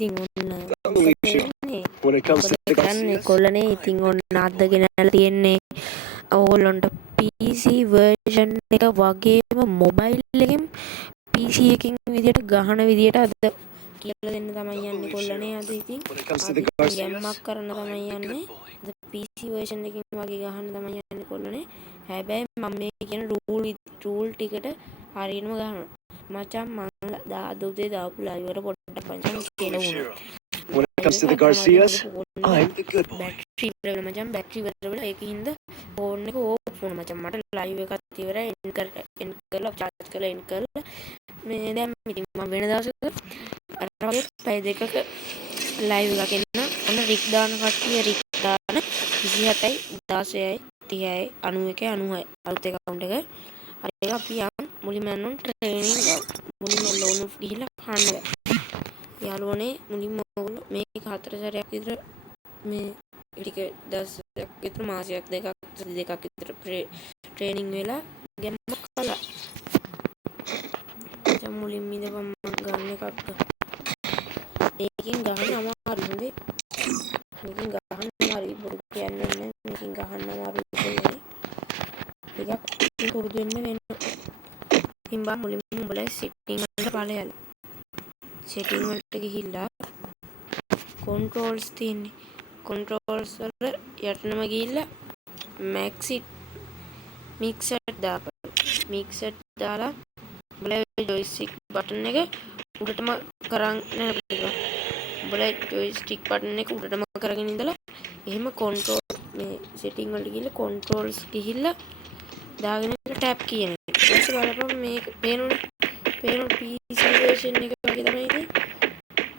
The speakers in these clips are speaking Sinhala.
ඉතින් ඔන්න Double leadership when it comes to the කරන්නේ Garcias. කොල්ලනේ ඉතින් ඔන්න අද ගෙනල්ලා තියෙන්නේ ඕගොල්ලන්ට PC version එක වගේම mobile එකෙන් PC එකකින් විදියට ගහන විදියට අද කියලා දෙන්න තමයි යන්නේ කොල්ලනේ අද ඉතින් When it comes to අද the ඉතින් Garcias, ගැම්මක් කරන්න තමයි I'm the යන්නේ good boy. අද PC version එකකින් වගේ ගහන්න තමයි යන්නේ කොල්ලනේ හැබැයි මම මේ කියන රූල් ටිකට හරියටම ගහනවා මචං මම අද උදේ දාපු ලයිව් එකට පොඩ්ඩක් මචං කියලා වුණා When it comes to the live එක Garcias, තමයි I'm the good boy. Battery ඉවර වෙලා මචං බැටරි ඉවර වෙලා ඒකින්ද ෆෝන් එක ඕෆ් වුණා මචං මට ලයිව් එකත් ඉවරයි එන් කරලා චාර්ජ් කරලා එන් කරලා මේ දැන් ඉතින් මම වෙන දවසක අර වගේ පැය දෙකක ලයිව් එකක් එන්න ඔන්න රික් දාන කට්ටිය රික් දාන 27යි 16යි 30යි 91යි 96යි අලුත් account එක හරි ඒක අපි යන් මුලින්ම යන්න ට්‍රේනින් මුලින්ම ලෝන් ගිහිල්ලා කන්න බෑ යාළුවනේ මුලින්ම ඔයගොල්ලෝ මේක 4 සැරයක් විතර මේ ටික දවසක් විතර මාසයක් දෙකක් විතර ට්‍රේනින් වෙලා ගැම්මක් කළා දැන් මුලින්ම ඉඳපම් මම ගන්න එකක් මේකෙන් ගහන්න අමාරුයි හොඳේ මේකෙන් ගහන්න අමාරුයි බොරු කියන්නේ නැහැ මේකෙන් ගහන්න අමාරුයි කියන්නේ ටිකක් පුරුදු වෙන්න වෙනවා ඉතින් බා මුලින්ම උඹලා සෙටින් වලට ඵලයල සෙටින් වලට ගිහිල්ලා controls තියෙන්නේ controls වල යටනම ගිහිල්ලා maxit mixer දාලා උඹලා joystick button එක උඩටම කරන් උඹලා joystick button එක උඩටම කරගෙන ඉඳලා එහෙම control මේ setting වලට ගිහිල්ලා controls ගිහිල්ලා දාගෙන ටැප් කියන එක. ඊට පස්සේ බලපන් මේක පේනවනේ. පේන PC version එක වගේ තමයි ඉතින්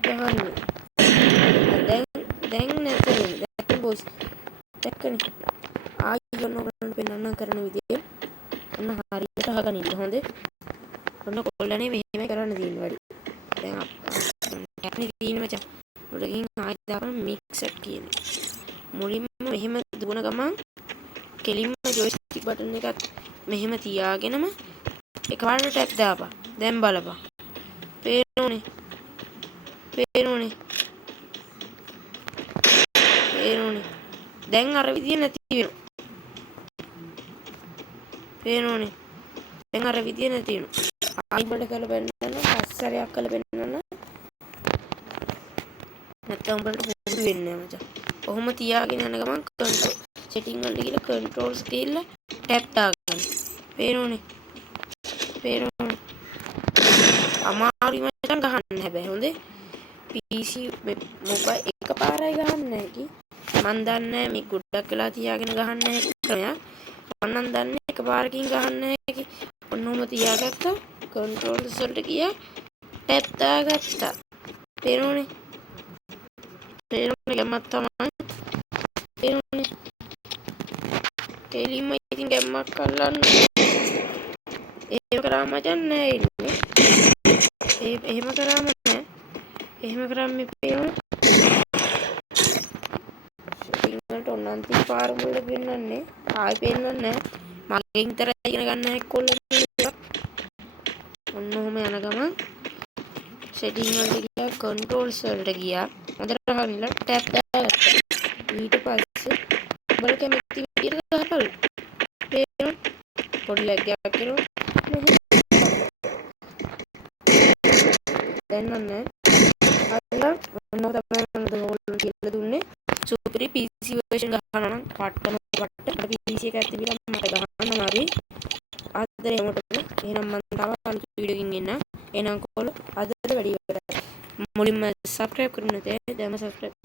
ගහන්නේ. දැන් නැතනේ. දැන් බොස්. දැක්කනේ. ආයෙ ඔන්න පෙන්නන්න කරන විදිය. ඔන්න හරියට අහගෙන ඉන්න හොඳේ. ඔන්න කොල්ලනේ මෙහෙම කරන්න තියෙන වැඩි. දැන් අපේ තියෙන මචං. උඩකින් ආයෙ දාපන් මික්සර් කියන්නේ. මුලින්ම මෙහෙම දුවන ගමන් කෙලින්ම joystick button එකත් මෙහෙම තියාගෙනම එකපාරට ටැප් දාපන්. දැන් බලපන්. පේනෝනේ. දැන් අර විදිය නැති වෙනවා. පේනෝනේ. දැන් අර විදිය නැති වෙනවා. ආයි බඩ කරලා පෙන්නන්න හස්සරයක් කරලා පෙන්නන්න. නැත්තම් උඹලට පුරුදු වෙන්නේ නැහැ මචං. කොහොම තියාගෙන යන ගමන් control setting වලට ගිහලා controls ගිහලා ටැප් දාගන්න. පේනෝනේ. අමාරුයි මචං ගහන්න හැබැයි හොඳේ. PC mobile එකපාරයි ගහන්න නැති. මන් දන්නේ මේ ගොඩක් වෙලා තියාගෙන ගහන්න නැහැ ක්‍රමයක්. මම නම් දන්නේ එකපාරකින් ගහන්න නැහැ. ඔන්නෝම තියාගත්තා. controls වලට ගියා. ටැප් දාගත්තා. පේනෝනේ. ගැම්මක් තමයි. පේනෝනේ. කෙලින්ම ඉතින් ගැම්මක් අල්ලන්න. එහෙම කරාම මචං නෑ ඉන්නේ. එහෙම කරාම නෑ. එහෙම කරාම මේ පේනෝනේ. සිංහලට ඔන්න අන්තිම පාර මුල පෙන්නන්නේ. ආයෙ පෙන්නන්නේ නෑ. මගෙන් විතරයි ඉගෙන ගන්න හැක්කොල්ලෝ. ඔන්න ඔහම යන ගමන් setting වලට ගියා controls වලට ගියා. හොඳට අහන්නලා ටැප් දාගත්තා. ඊට පස්සේ ඔයාලා කැමති විදිහට ගහපළු. පේනවද? පොඩි ලැග් එකක් එනවා. දැන් නෑ. අන්න ඔන්න තමයි මම ඔයගොල්ලෝ කියලා දුන්නේ. සුපිරි PC version ගහනවා නම් පට්ටම PC එකක් තිබිලා මට ගහන්න අමාරුයි. ආදරේ මොකටද? එහෙනම් මම තව අලුත් වීඩියෝ එකකින් එන්න. එහෙනම් කොහොල අදට වැඩි වෙලා. මුලින්ම subscribe කරන්න නැතේ. දැන්ම subscribe